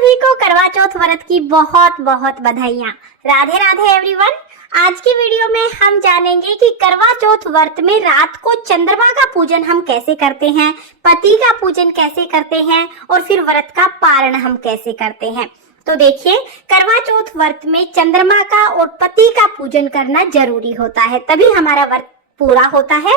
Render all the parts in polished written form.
सभी को करवा चौथ व्रत की बहुत बहुत बधाइयाँ। राधे राधे एवरीवन। आज की वीडियो में हम जानेंगे कि करवा चौथ व्रत में रात को चंद्रमा का पूजन हम कैसे करते हैं, पति का पूजन कैसे करते हैं और फिर व्रत का पारण हम कैसे करते हैं। तो देखिए, करवा चौथ व्रत में चंद्रमा का और पति का पूजन करना जरूरी होता है, तभी हमारा व्रत पूरा होता है।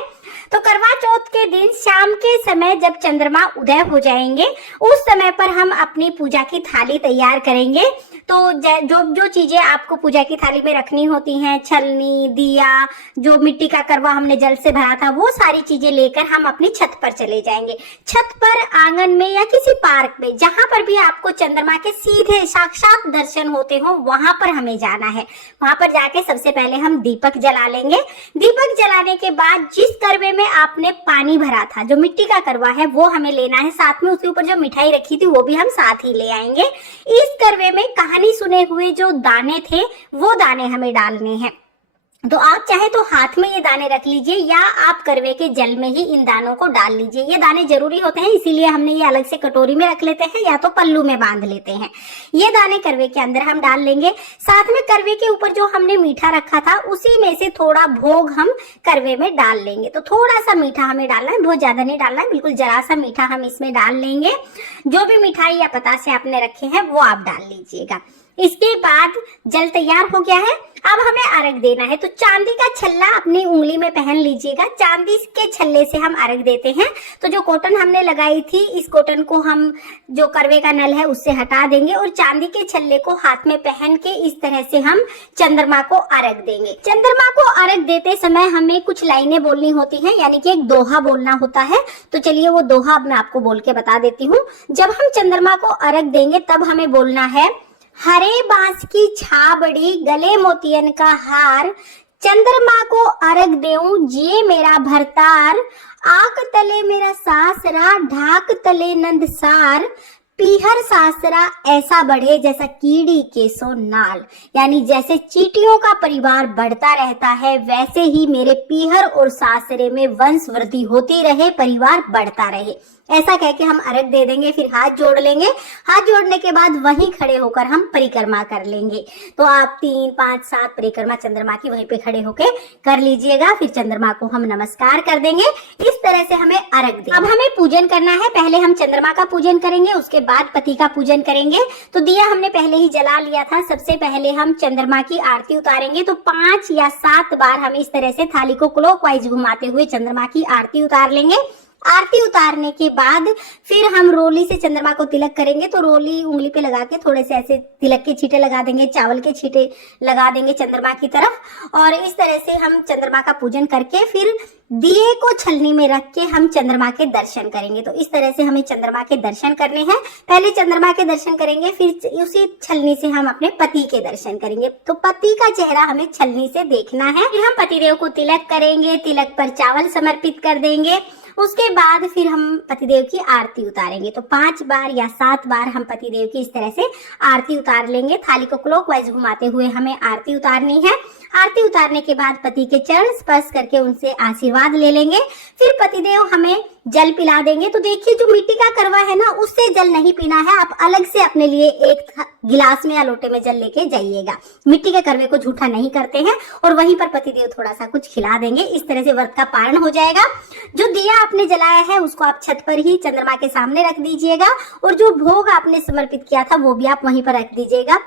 तो करवा चौथ के दिन शाम के समय जब चंद्रमा उदय हो जाएंगे, उस समय पर हम अपनी पूजा की थाली तैयार करेंगे। तो जो चीजें आपको पूजा की थाली में रखनी होती हैं, छलनी, दिया, जो मिट्टी का करवा हमने जल से भरा था, वो सारी चीजें लेकर हम अपनी छत पर चले जाएंगे। छत पर, आंगन में या किसी पार्क में, जहां पर भी आपको चंद्रमा के सीधे साक्षात दर्शन होते हो, वहां पर हमें जाना है। वहां पर जाके सबसे पहले हम दीपक जला लेंगे। दीपक जलाने के बाद जिस करवे में आपने पानी भरा था, जो मिट्टी का करवा है, वो हमें लेना है। साथ में उसके ऊपर जो मिठाई रखी थी वो भी हम साथ ही ले आएंगे। इस करवे में कहानी सुने हुए जो दाने थे, वो दाने हमें डालने हैं। तो आप चाहे तो हाथ में ये दाने रख लीजिए या आप करवे के जल में ही इन दानों को डाल लीजिए। ये दाने जरूरी होते हैं, इसीलिए हमने ये अलग से कटोरी में रख लेते हैं या तो पल्लू में बांध लेते हैं। ये दाने करवे के अंदर हम डाल लेंगे। साथ में करवे के ऊपर जो हमने मीठा रखा था, उसी में से थोड़ा भोग हम करवे में डाल लेंगे। तो थोड़ा सा मीठा हमें डालना है, बहुत ज्यादा नहीं डालना है, बिल्कुल जरा सा मीठा हम इसमें डाल लेंगे। जो भी मिठाई या पतासे आपने रखे हैं वो आप डाल लीजिएगा। इसके बाद जल तैयार हो गया है। अब हमें अर्घ देना है। तो चांदी का छल्ला अपनी उंगली में पहन लीजिएगा। चांदी के छल्ले से हम अर्घ देते हैं। तो जो कॉटन हमने लगाई थी, इस कॉटन को हम जो करवे का नल है उससे हटा देंगे और चांदी के छल्ले को हाथ में पहन के इस तरह से हम चंद्रमा को अर्घ देंगे। चंद्रमा को अर्घ देते समय हमें कुछ लाइनें बोलनी होती हैं, यानी कि एक दोहा बोलना होता है। तो चलिए वो दोहा मैं आपको बोल के बता देती हूँ। जब हम चंद्रमा को अर्घ देंगे तब हमें बोलना है, हरे बांस की छाबड़ी, गले मोतियन का हार, चंद्रमा को अर्घ देऊं जिए मेरा भरतार, आक तले मेरा सासरा, ढाक तले नंदसार, पीहर सासरा ऐसा बढ़े जैसा कीड़ी के सो नाल। यानी जैसे चींटियों का परिवार बढ़ता रहता है, वैसे ही मेरे पीहर और सासरे में वंश वृद्धि होती रहे, परिवार बढ़ता रहे। ऐसा कह के हम अर्घ दे देंगे। फिर हाथ जोड़ लेंगे। हाथ जोड़ने के बाद वहीं खड़े होकर हम परिक्रमा कर लेंगे। तो आप 3, 5, 7 परिक्रमा चंद्रमा की वहीं पे खड़े होके कर लीजिएगा। फिर चंद्रमा को हम नमस्कार कर देंगे। इस तरह से हमें अर्घ दें। अब हमें पूजन करना है। पहले हम चंद्रमा का पूजन करेंगे, उसके बाद पति का पूजन करेंगे। तो दिया हमने पहले ही जला लिया था। सबसे पहले हम चंद्रमा की आरती उतारेंगे। तो 5 या 7 बार हम इस तरह से थाली को क्लॉकवाइज घुमाते हुए चंद्रमा की आरती उतार लेंगे। आरती उतारने के बाद फिर हम रोली से चंद्रमा को तिलक करेंगे। तो रोली उंगली पे लगा के थोड़े से ऐसे तिलक के छींटे लगा देंगे, चावल के छींटे लगा देंगे चंद्रमा की तरफ। और इस तरह से हम चंद्रमा का पूजन करके फिर दिए को छलनी में रख के हम चंद्रमा के दर्शन करेंगे। तो इस तरह से हमें चंद्रमा के दर्शन करने हैं। पहले चंद्रमा के दर्शन करेंगे, फिर उसी छलनी से हम अपने पति के दर्शन करेंगे। तो पति का चेहरा हमें छलनी से देखना है। फिर हम पतिदेव को तिलक करेंगे, तिलक पर चावल समर्पित कर देंगे। उसके बाद फिर हम पतिदेव की आरती उतारेंगे। तो 5 बार या 7 बार हम पतिदेव की इस तरह से आरती उतार लेंगे। थाली को क्लॉकवाइज घुमाते हुए हमें आरती उतारनी है। आरती उतारने के बाद पति के चरण स्पर्श करके उनसे आशीर्वाद ले लेंगे। फिर पतिदेव हमें जल पिला देंगे। तो देखिए, जो मिट्टी का करवा है ना, उससे जल नहीं पीना है। आप अलग से अपने लिए एक गिलास में या लोटे में जल लेके जाइएगा। मिट्टी के करवे को झूठा नहीं करते हैं। और वहीं पर पतिदेव थोड़ा सा कुछ खिला देंगे। इस तरह से व्रत का पारण हो जाएगा। जो दिया आपने जलाया है उसको आप छत पर ही चंद्रमा के सामने रख दीजिएगा। और जो भोग आपने समर्पित किया था वो भी आप वहीं पर रख दीजिएगा।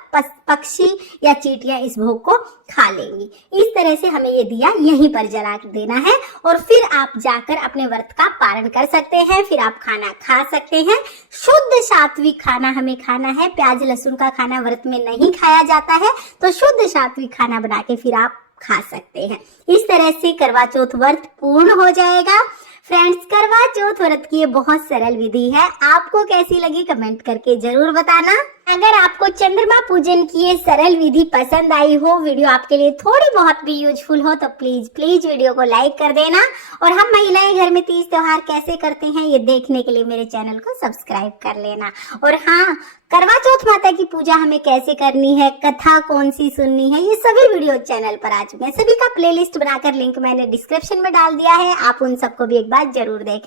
पक्षी या चींटियां इस भोग को खा लेंगी। इस तरह से हमें ये दिया यहीं पर जला देना है। और फिर आप जाकर अपने व्रत का पारण कर सकते हैं। फिर आप खाना खा सकते हैं। शुद्ध सात्विक खाना हमें खाना है। प्याज लहसुन का खाना व्रत में नहीं खाया जाता है। तो शुद्ध सात्विक खाना बना के फिर आप खा सकते हैं। इस तरह से करवा चौथ व्रत पूर्ण हो जाएगा। फ्रेंड्स, करवा चौथ व्रत की ये बहुत सरल विधि है। आपको कैसी लगी कमेंट करके जरूर बताना। अगर आपको चंद्रमा पूजन की ये सरल विधि पसंद आई हो, वीडियो आपके लिए थोड़ी बहुत भी यूजफुल हो, तो प्लीज वीडियो को लाइक कर देना। और हम महिलाएं घर में तीज त्योहार कैसे करते हैं ये देखने के लिए मेरे चैनल को सब्सक्राइब कर लेना। और हाँ, करवा चौथ माता की पूजा हमें कैसे करनी है, कथा कौन सी सुननी है, ये सभी वीडियो चैनल पर आ चुके हैं। सभी का प्लेलिस्ट बनाकर लिंक मैंने डिस्क्रिप्शन में डाल दिया है। आप उन सबको भी एक बार जरूर देखें।